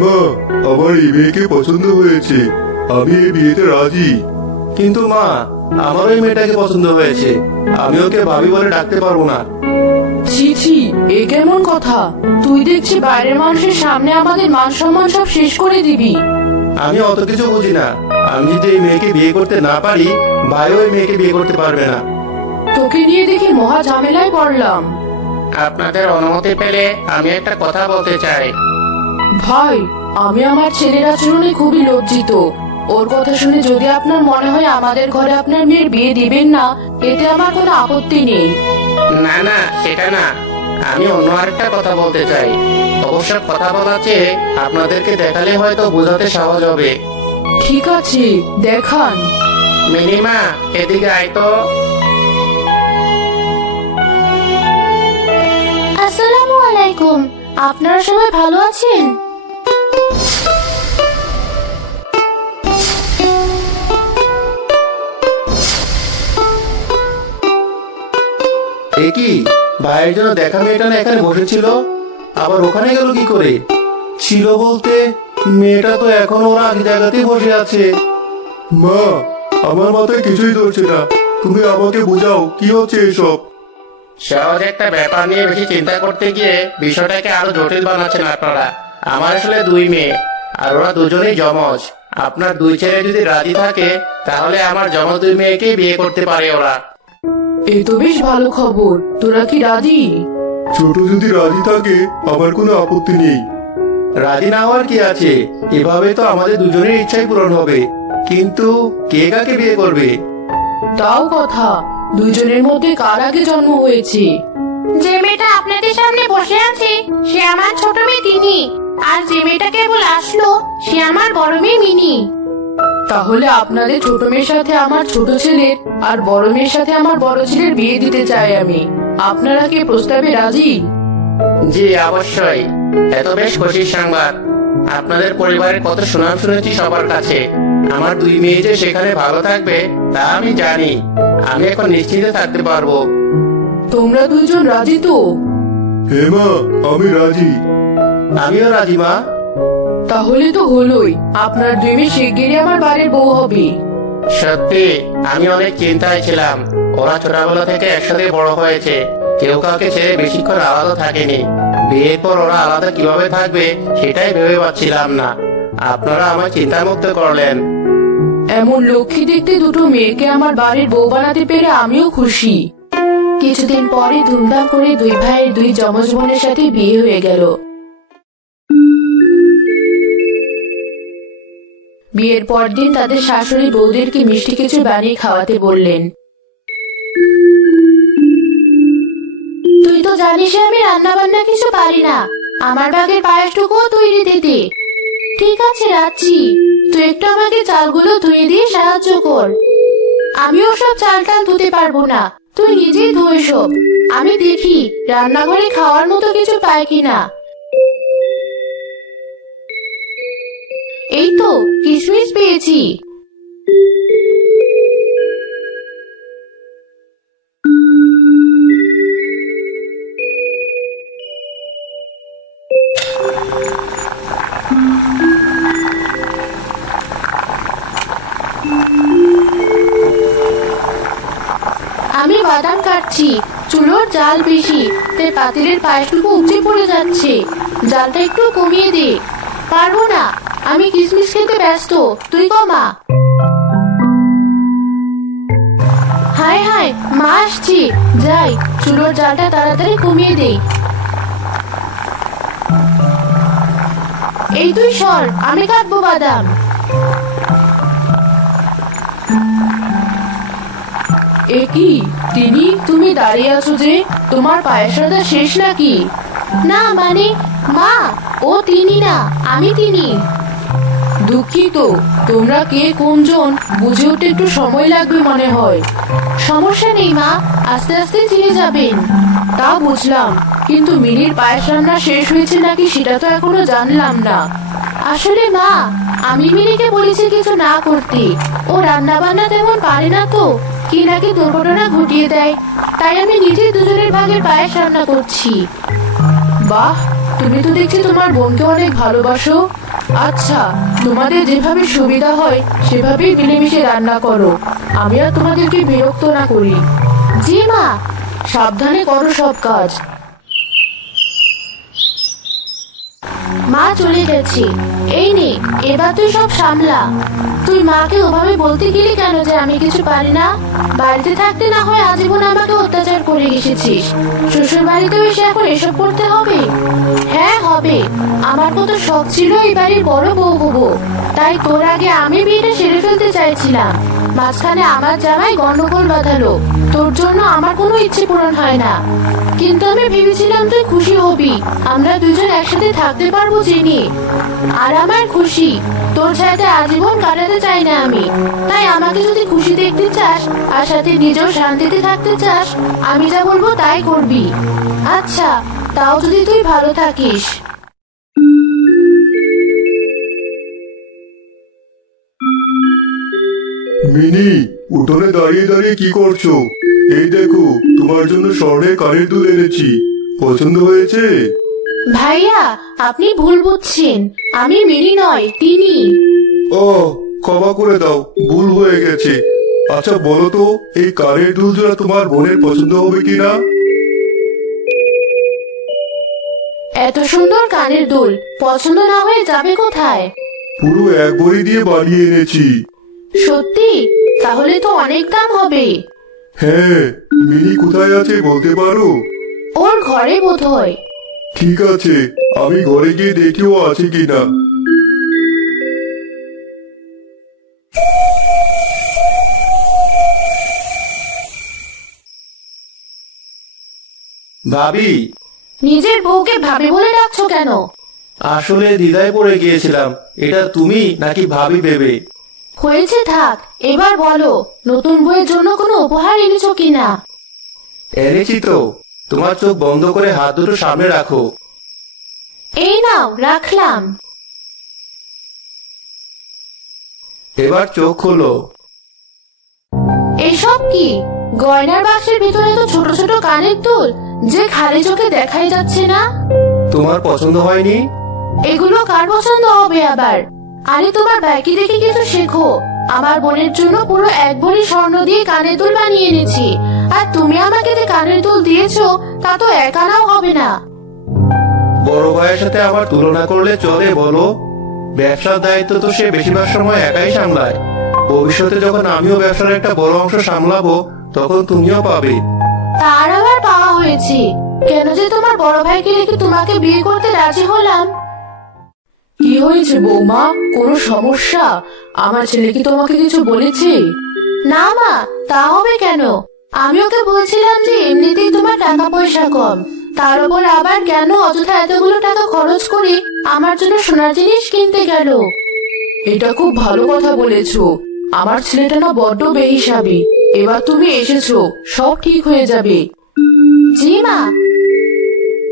মা, আমার এই মেয়েকে পছন্দ হয়েছে, আমি এই বিয়েতে রাজি। কিন্তু মা, আমার ওই মেয়েটাকে পছন্দ হয়েছে, আমি ওকে ভাবি বলে ডাকতে পারবো না। ছি ছি, এ কেমন কথা? তুই দেখছি বাইরের মানুষের সামনে আমাদের মান সম্মান সব শেষ করে দিবি। আমি অত কিছু বুঝি না। আমি যদি এই মেয়েকে বিয়ে করতে না পারি, ভাইও এই মেয়েকে বিয়ে করতে পারবে না। তোকে নিয়ে দেখি মহা ঝামেলায় পড়লাম। আপনাদের অনুমতি পেলে আমি একটা কথা বলতে চাই। ভাই, আমি আমার ছেলের আচরণে খুবই লজ্জিত। ওর কথা শুনে যদি আপনার মনে হয় আমাদের ঘরে আপনার মেয়ের বিয়ে দিবেন না, এতে আমার কোনো আপত্তি নেই। না না, সেটা না, আমি অন্য আরেকটা কথা বলতে চাই। অবশ্য কথা বলার চেয়ে আপনাদেরকে দেখালে হয়তো বোঝাতে সহজ হবে। ঠিক আছে, দেখান। মিনিমা, এদিকে আয় তো। আসসালামু আলাইকুম। আপনারা সবাই ভালো আছেন? এ কি, ভাইয়ের জন্য দেখা মেয়েটা না এখানে বসেছিল, আবার ওখানে গেল কি করে? ছিল বলতে মেয়েটা তো এখনো ওর আগে জায়গাতেই বসে আছে। মা, আমার মাথায় কিছুই ধরছে না, তুমি আমাকে বোঝাও কি হচ্ছে এসব। সহজ একটা ব্যাপার নিয়ে বেশি চিন্তা করতে গিয়ে বিষয়টাকে আরো জটিল বানাচ্ছেন আপনারা। আমার আসলে দুই মেয়ে, আর ওরা দুজনেই যমজ। আপনার দুই ছেলে যদি রাজি থাকে, তাহলে আমার যমজ দুই মেয়েকেই বিয়ে করতে পারে ওরা। এই তো বেশ ভালো খবর। তোরা কি রাজি? ছোট যদি রাজি থাকে আমার কোনো আপত্তি নেই। রাজি না হওয়ার কি আছে? এভাবে তো আমাদের দুজনের ইচ্ছাই পূরণ হবে। কিন্তু কে কাকে বিয়ে করবে? তাও কথা, দুজনের মধ্যে কার আগে জন্ম হয়েছে? যে মেয়েটা আপনাদের সামনে বসে আছে সে আমার ছোট মেয়ে তিনি, আর যে মেয়েটা কেবল আসলো সে আমার বড় মেয়ে মিনি। তাহলে আপনাদের ছোট মেয়ের সাথে আমার ছোট ছেলের, আর বড় মেয়ের সাথে আমার বড় ছেলের বিয়ে দিতে চাই আমি। আপনারা কি প্রস্তাবে রাজি? জি অবশ্যই। এত বেশ খুশির সংবাদ। আপনাদের পরিবারের কত সুনাম শুনেছি সবার কাছে। আমার দুই মেয়ে যে সেখানে ভালো থাকবে তা আমি জানি। আমি এখন নিশ্চিন্তে থাকতে পারবো। তোমরা দুইজন রাজি তো? হে মা, আমি রাজি। আমিও রাজি মা। তাহলে তো হলোই, আপনার দুই মেয়ে শিগগিরই আমার বাড়ির বউ হবে। সত্যি আমি অনেক চিন্তায় ছিলাম। ওরা ছোটবেলা থেকে একসাথে বড় হয়েছে, কেউ কাউকে ছেড়ে বেশিক্ষণ আলাদা থাকেনি। বিয়ের পর ওরা আলাদা কিভাবে থাকবে সেটাই ভেবে পাচ্ছিলাম না। আপনারা আমায় চিন্তামুক্ত করলেন। এমন লক্ষ্মী দেখতে দুটো মেয়েকে আমার বাড়ির বউ বানাতে পেরে আমিও খুশি। কিছুদিন পরে ধুমধাম করে দুই ভাইয়ের দুই যমজ বোনের সাথে বিয়ে হয়ে গেল। বিয়ের পরদিন তাদের শাশুড়ি বউদেরকে মিষ্টি কিছু বানিয়ে খাওয়াতে বললেন। তুই তো জানিস আমি রান্না বান্না কিছু পারি না, আমার ভাগের পায়েসটুকুও তৈরি দিতে। ঠিক আছে রাখছি, তুই একটু আমাকে চালগুলো ধুয়ে দিয়ে সাহায্য কর। আমিও সব চাল টাল ধুতে পারবো না, তুই নিজেই ধুয়ে সব। আমি দেখি রান্নাঘরে খাওয়ার মতো কিছু পাই কিনা। এই তো কিশমিশ পেয়েছি। আমি বাদাম কাটছি, চুলোর জাল বেশি, তাই পাতিলের পায়েসটুকু উপচে পড়ে যাচ্ছে। জালটা একটু কমিয়ে দে। পারবো না, আমি কিশমিশ খেতে ব্যস্ত, তুই কমা। হায় হায়, মা আসছি, যাই চুলোর জালটা তাড়াতাড়ি কমিয়ে দে। এই তুই সর, আমি কাটবো বাদাম। এ কি তিনি, তুমি দাঁড়িয়ে আছো যে? তোমার পায়েস রাধা শেষ নাকি? না মানে মা, ও তিনি না, আমি তিনি। দুঃখিত, তোমরা কে কোনজন বুঝে উঠতে একটু সময় লাগবে মনে হয়। সমস্যা নেই মা, আস্তে আস্তে চিনে যাবেন। তা বুঝলাম, কিন্তু মিনির পায়েস রান্না শেষ হয়েছে নাকি সেটা তো এখনো জানলাম না। আসলে মা, আমি মিনিকে বলেছি কিছু না করতে। ও রান্না বান্না তেমন পারে না তো, কি নাকি দুর্ঘটনা ঘটিয়ে দেয়, তাই আমি নিজে দুজনের ভাগের পায়েস রান্না করছি। বাহ, তুমি তো দেখছি তোমার বোনকে অনেক ভালোবাসো। আচ্ছা, তোমাদের যেভাবে সুবিধা হয় সেভাবেই মিলেমিশে রান্না করো। আমি আর তোমাদেরকে বিরক্ত না করি। জি মা। সাবধানে করো সব কাজ। মা চলে গেছে। এই নে, এবার তুই সব সামলা। তুই মাকে ওভাবে বলতে গেলি কেন যে আমি কিছু পারি না? বাড়িতে থাকতে না হয় আজীবন আমাকে অত্যাচার করে এসেছিস, শ্বশুর বাড়িতেও এসে এখন এসব করতে হবে? হ্যাঁ হবে। আমার কত শখ ছিল এই বাড়ির বড় বউ হবো, তাই তোর আগে আমি বিয়েটা সেরে ফেলতে চাইছিলাম। মাঝখানে আমার জামাই গন্ডগোল বাঁধালো, তোর জন্য আমার কোনো ইচ্ছে পূরণ হয় না। কিন্তু আমি ভেবেছিলাম তুই খুশি হবি, আমরা দুজন একসাথে থাকতে পারবো জেনে। আর আমার খুশি, তোর সাথে আজীবন কাটাতে চাই না আমি। তাই আমাকে যদি খুশি দেখতে চাস আর সাথে নিজেও শান্তিতে থাকতে চাস, আমি যা বলবো তাই করবি। আচ্ছা, তাও যদি তুই ভালো থাকিস। মিনি, উঠোনে দাঁড়িয়ে দাঁড়িয়ে কি করছো? এই দেখো, তোমার জন্য স্বর্ণের কানের দুল এনেছি। পছন্দ হয়েছে? ভাইয়া, আপনি ভুল বুঝছেন, আমি মিনি নয়, তিনি। ও, ক্ষমা করে দাও, ভুল হয়ে গেছে। আচ্ছা বলো তো, এই কানের দুল জোড়া তোমার বোনের পছন্দ হবে কিনা? এত সুন্দর কানের দুল পছন্দ না হয়ে যাবে কোথায়? পুরো এক ভরি দিয়ে বানিয়ে এনেছি। সত্যি? তাহলে তো অনেক দাম হবে। হ্যাঁ, মিনি কোথায় আছে বলতে পারো? ওর ঘরে বোধহয়। ঠিক আছে, আমি ঘরে গিয়ে দেখি ও আছে কিনা। ভাবি, নিজের বউকে ভাবি বলে ডাকছো কেন? আসলে দ্বিধায় পড়ে গিয়েছিলাম, এটা তুমি নাকি ভাবি ভেবে। হয়েছে থাক, এবার বলো নতুন বউয়ের জন্য কোনো উপহার এনেছো কিনা? এনেছি তো। তোমার চোখ বন্ধ করে হাত দুটো সামনে রাখো। এই নাও, রাখলাম। এবার চোখ খোলো। এসব কি? গয়নার বাক্সের ভিতরে তো ছোট ছোট কানের দুল, যে খালি চোখে দেখাই যাচ্ছে না। তোমার পছন্দ হয়নি? এগুলো কার পছন্দ হবে আবার? আরে তোমার ব্যাগই দেখে কিছু শেখো। আমার বোনের জন্য পুরো এক ভরি স্বর্ণ দিয়ে কানের দুল বানিয়ে এনেছি, আর তুমি আমাকে যে কানের দুল দিয়েছো তা তো এক আনাও হবে না। বড় ভাইয়ের সাথে আমার তুলনা করলে চলে বলো? ব্যবসার দায়িত্ব তো সে বেশিরভাগ সময় একাই সামলায়। ভবিষ্যতে যখন আমিও ব্যবসার একটা বড় অংশ সামলাবো, তখন তুমিও পাবে। তার আবার পাওয়া হয়েছে? কেন যে তোমার বড় ভাইকে রেখে তোমাকে বিয়ে করতে রাজি হলাম? কি হয়েছে বৌমা, কোনো সমস্যা? আমার ছেলে কি তোমাকে কিছু বলেছে? না মা, তা হবে কেন? আমি ওকে বলছিলাম যে এমনিতেই তোমার টাকা পয়সা কম, তার উপর আবার কেন অযথা এতগুলো টাকা খরচ করে আমার জন্য সোনার জিনিস কিনতে গেল। এটা খুব ভালো কথা বলেছো। আমার ছেলেটা না বড্ড বেহিসাবি। এবার তুমি এসেছো, সব ঠিক হয়ে যাবে। জি মা।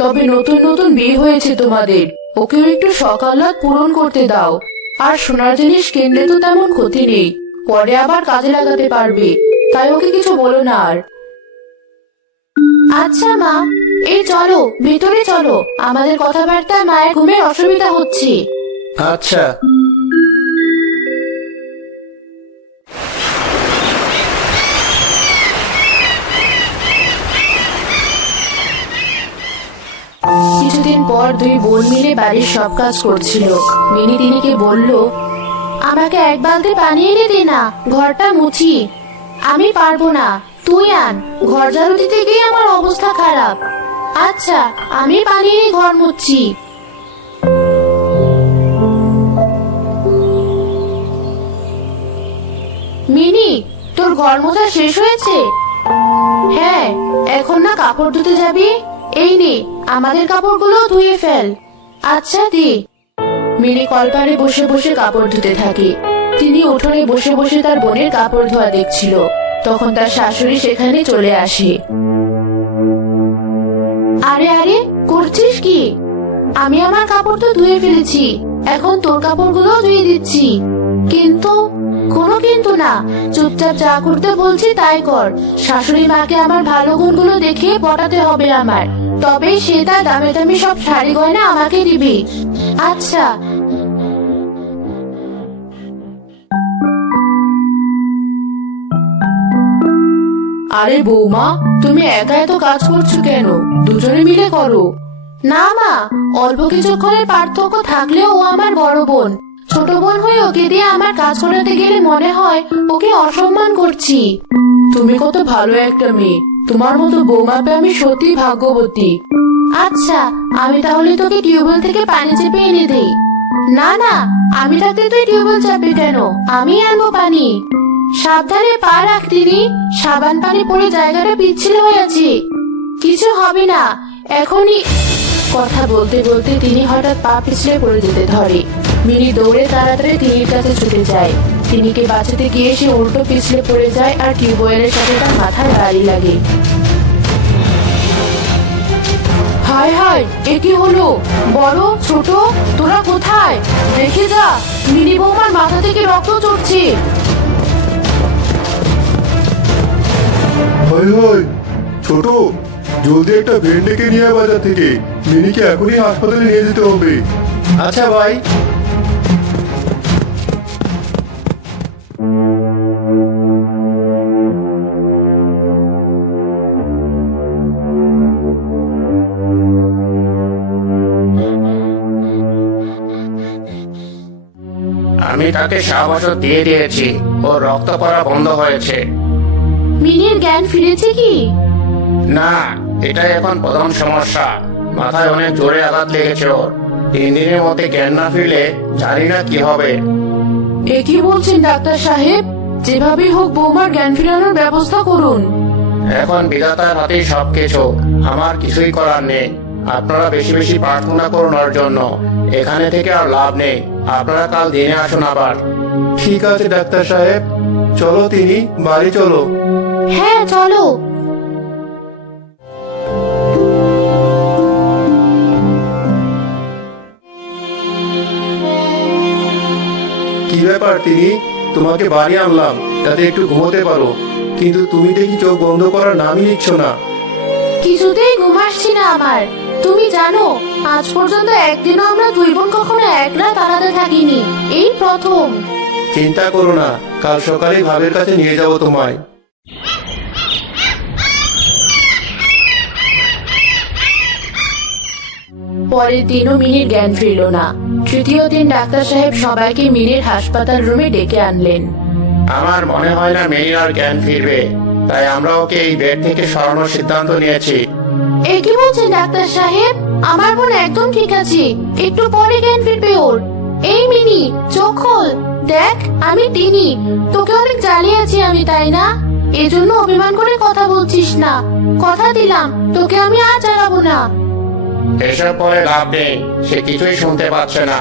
তবে নতুন নতুন বিয়ে হয়েছে তোমাদের, ওকেও একটু সকালাত পূরণ করতে দাও। আর সোনার জিনিস কিনলে তো তেমন ক্ষতি নেই, পরে আবার কাজে লাগাতে পারবে। তাই ওকে কিছু বলো না আর। আচ্ছা মা, এই চলো ভিতরে চলো, আমাদের কথাবার্তায় মায়ের ঘুমের অসুবিধা হচ্ছে। আচ্ছা। কিছুদিন পর দুই বোন মিলে বাড়ির সব কাজ করছিল। মিনি তিনিকে বলল, আমাকে এক বালতি পানি এনে দে না, ঘরটা মুছি। আমি পারবো না, তুই আন, ঘর ঝাড়ু দিতে গিয়ে আমার অবস্থা খারাপ। আচ্ছা, আমি পানি এনে ঘর মুছছি। মিনি, তোর ঘর মোছা শেষ হয়েছে? হ্যাঁ। এখন না কাপড় ধুতে যাবি? এই নে, আমাদের কাপড়গুলো ধুয়ে ফেল। আচ্ছা দি। মিনি কলপারে বসে বসে কাপড় ধুতে থাকে। তিনি উঠোনে বসে বসে তার বোনের কাপড় ধোয়া দেখছিল। তখন তার শাশুড়ি সেখানে চলে আসে। আরে আরে, করছিস কি? আমি আমার কাপড় তো ধুয়ে ফেলেছি, এখন তোর কাপড়গুলো ধুয়ে দিচ্ছি। কিন্তু কোনো কিন্তু না, চুপচাপ যা করতে বলছি তাই কর। শাশুড়ি মাকে আমার ভালো গুণগুলো দেখিয়ে পটাতে হবে আমার, তবেই সে তার দামি দামি সব শাড়ি গয়না আমাকে দিবে। আচ্ছা। আরে বৌমা, তুমি একা এত কাজ করছো কেন? দুজনে মিলে করো। না মা, অল্প কিছুক্ষণের পার্থক্য থাকলেও ও আমার বড় বোন। ছোট বোন হয়ে ওকে দিয়ে আমার কাজ করাতে গেলে মনে হয় ওকে অসম্মান করছি। তুমি কত ভালো একটা মেয়ে, তোমার মতো বৌমা পেয়ে আমি সত্যি ভাগ্যবতী। আচ্ছা, আমি তাহলে তোকে টিউবওয়েল থেকে পানি চেপে এনে দেই। না না, আমি থাকতে তুই টিউবওয়েল চাপবি কেন? আমি আনবো পানি। সাবধানে পা রাখ তিনি, সাবান পানি পড়ে জায়গাটা পিচ্ছিল হয়ে আছে। কিছু হবে না এখনই। কথা বলতে বলতে তিনি হঠাৎ পা পিছলে পড়ে যেতে ধরে। মিনি দৌড়ে তাড়াতাড়ি তিনির কাছে ছুটে যায়। তিনিকে বাঁচাতে গিয়ে সে উল্টো পিছলে পড়ে যায় আর টিউবওয়েলের সাথে তার মাথায় বাড়ি লাগে। হায় হায়, এ কি হলো? বড় ছোট তোরা কোথায়? দেখে যা, মিনি বৌমার মাথা থেকে রক্ত চড়ছে। হায় হায়, ছোট, জলদি একটা ভেন ডেকে নিয়ে আয় বাজার থেকে। মিনিকে এখনই হাসপাতালে নিয়ে যেতে হবে। আচ্ছা ভাই। আমি তাকে সাপ ওষুধ দিয়ে দিয়েছি, ওর রক্ত পড়া বন্ধ হয়েছে। মিনির জ্ঞান ফিরেছে কি? না, এটাই এখন প্রধান সমস্যা। মাথায় অনেক জোরে আঘাত লেগেছে ওর। 3 দিনের মধ্যে জ্ঞান না ফিরলে জানি না কি হবে। এ কি বলছেন ডাক্তার সাহেব? যেভাবেই হোক বৌমার জ্ঞান ফেরানোর ব্যবস্থা করুন। এখন বিধাতার হাতেই সবকিছু, আমার কিছুই করার নেই। আপনারা বেশি বেশি প্রার্থনা করুন ওর জন্য। এখানে থেকে আর লাভ নেই, আপনারা কাল দিনে আসুন আবার। ঠিক আছে ডাক্তার সাহেব, চলো তিনি, বাড়ি চলো। হ্যাঁ চলো। কি ব্যাপার তিনি? তোমাকে বাড়ি আনলাম যাতে একটু ঘুমোতে পারো, কিন্তু তুমি দেখি চোখ বন্ধ করার নামই নিচ্ছ না। কিছুতেই ঘুম আসছে না আমার। তুমি জানো, আজ পর্যন্ত একদিনও আমরা দুই বোন কখনো এক রাত আলাদা থাকিনি, এই প্রথম। চিন্তা করো না, কাল সকালে ভাবের কাছে নিয়ে যাবো তোমায়। পরের দিনও মিনির জ্ঞান ফিরল না। তৃতীয় দিন ডাক্তার সাহেব সবাইকে মিনির হাসপাতাল রুমে ডেকে আনলেন। আমার মনে হয় না মেরির আর জ্ঞান ফিরবে, তাই আমরা ওকে এই বেড থেকে সরানোর সিদ্ধান্ত নিয়েছি। এ কি বলছেন ডাক্তার সাহেব? আমার বোন একদম ঠিক আছে, একটু পরে জ্ঞান ফিরবে ওর। এই মিনি, চোখ খোল, দেখ আমি টিনি। তোকে অনেক জ্বালিয়েছি আমি, তাই না? এজন্য অভিমান করে কথা বলছিস না। কথা দিলাম তোকে আমি আর জ্বালাবো না। এসব পরে লাভ নেই, সে কিছুই শুনতে পাচ্ছে না।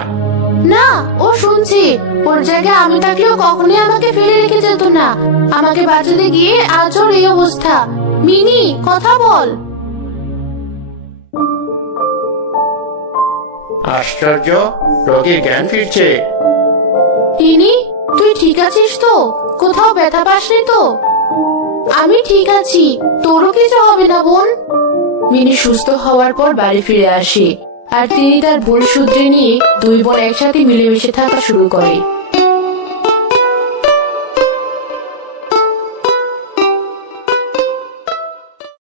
না, ও শুনছি। ওর জায়গায় আমি থাকলেও কখনোই আমাকে ফেলে রেখে যেত না। আমাকে বাঁচাতে গিয়ে আজ ওর এই অবস্থা। মিনি, কথা বল। আশ্চর্য, রোগীর জ্ঞান ফিরছে। টিনি, তুই ঠিক আছিস তো? কোথাও ব্যথা পাসনি তো? আমি ঠিক আছি, তোরও কিছু হবে না বোন। মিনি সুস্থ হওয়ার পর বাড়ি ফিরে আসে আর তিনি তার ভুল শুধরে নিয়ে দুই বোন একসাথে মিলেমিশে থাকা শুরু করে।